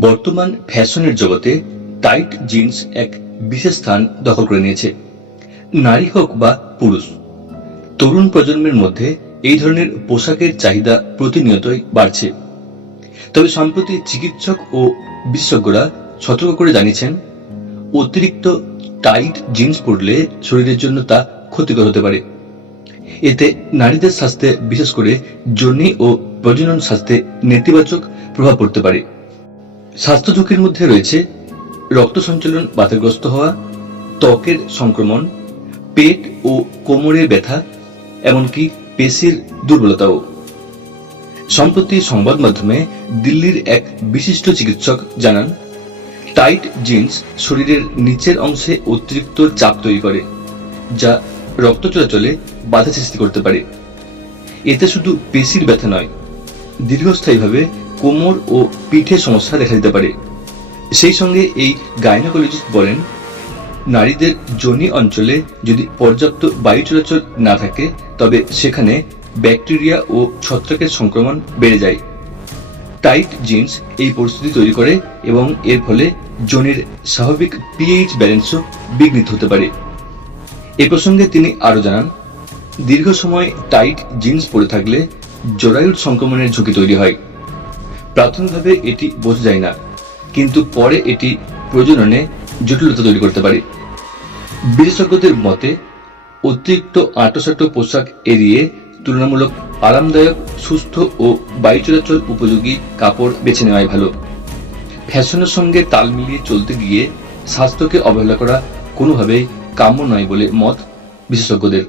বর্তমান ফ্যাশনের জগতে টাইট জিন্স এক বিশেষ স্থান দখল করে নিয়েছে। নারী হোক বা পুরুষ, তরুণ প্রজন্মের মধ্যে এই ধরনের পোশাকের চাহিদা প্রতিনিয়তই বাড়ছে। তবে সম্প্রতি চিকিৎসক ও বিশেষজ্ঞরা সতর্ক করে জানিয়েছেন, অতিরিক্ত টাইট জিন্স পরলে শরীরের জন্য তা ক্ষতিকর হতে পারে। এতে নারীদের স্বাস্থ্যে বিশেষ করে জন্নি ও প্রজনন স্বাস্থ্যে নেতিবাচক প্রভাব পড়তে পারে। স্বাস্থ্য ঝুঁকির মধ্যে রয়েছে রক্ত সঞ্চালন বাধাগ্রস্ত হওয়া, ত্বকের সংক্রমণ, পেট ও কোমরের ব্যথা, এমনকি পেশির দুর্বলতাও। সম্প্রতি সংবাদ মাধ্যমে দিল্লির এক বিশিষ্ট চিকিৎসক জানান, টাইট জিন্স শরীরের নিচের অংশে অতিরিক্ত চাপ তৈরি করে, যা রক্ত চলাচলে বাধা সৃষ্টি করতে পারে। এতে শুধু পেশির ব্যথা নয়, দীর্ঘস্থায়ীভাবে কোমর ও পিঠে সমস্যা দেখা দিতে পারে। সেই সঙ্গে এই গাইনোকোলজিস্ট বলেন, নারীদের যোনি অঞ্চলে যদি পর্যাপ্ত বায়ু চলাচল না থাকে, তবে সেখানে ব্যাকটেরিয়া ও ছত্রাকের সংক্রমণ বেড়ে যায়। টাইট জিন্স এই পরিস্থিতি তৈরি করে এবং এর ফলে যোনির স্বাভাবিক পিএইচ ব্যালেন্সও বিঘ্নিত হতে পারে। এ প্রসঙ্গে তিনি আরও জানান, দীর্ঘ সময় টাইট জিন্স পরে থাকলে জরায়ুর সংক্রমণের ঝুঁকি তৈরি হয়। প্রাথমিকভাবে এটি বোঝা যায় না, কিন্তু পরে এটি প্রজননে জটিলতা তৈরি করতে পারে। বিশেষজ্ঞদের মতে, অতিরিক্ত আঁটোসাঁটো পোশাক এড়িয়ে তুলনামূলক আরামদায়ক, সুস্থ ও বায়ু চলাচল উপযোগী কাপড় বেছে নেওয়াই ভালো। ফ্যাশনের সঙ্গে তাল মিলিয়ে চলতে গিয়ে স্বাস্থ্যকে অবহেলা করা কোনোভাবেই কাম্য নয় বলে মত বিশেষজ্ঞদের।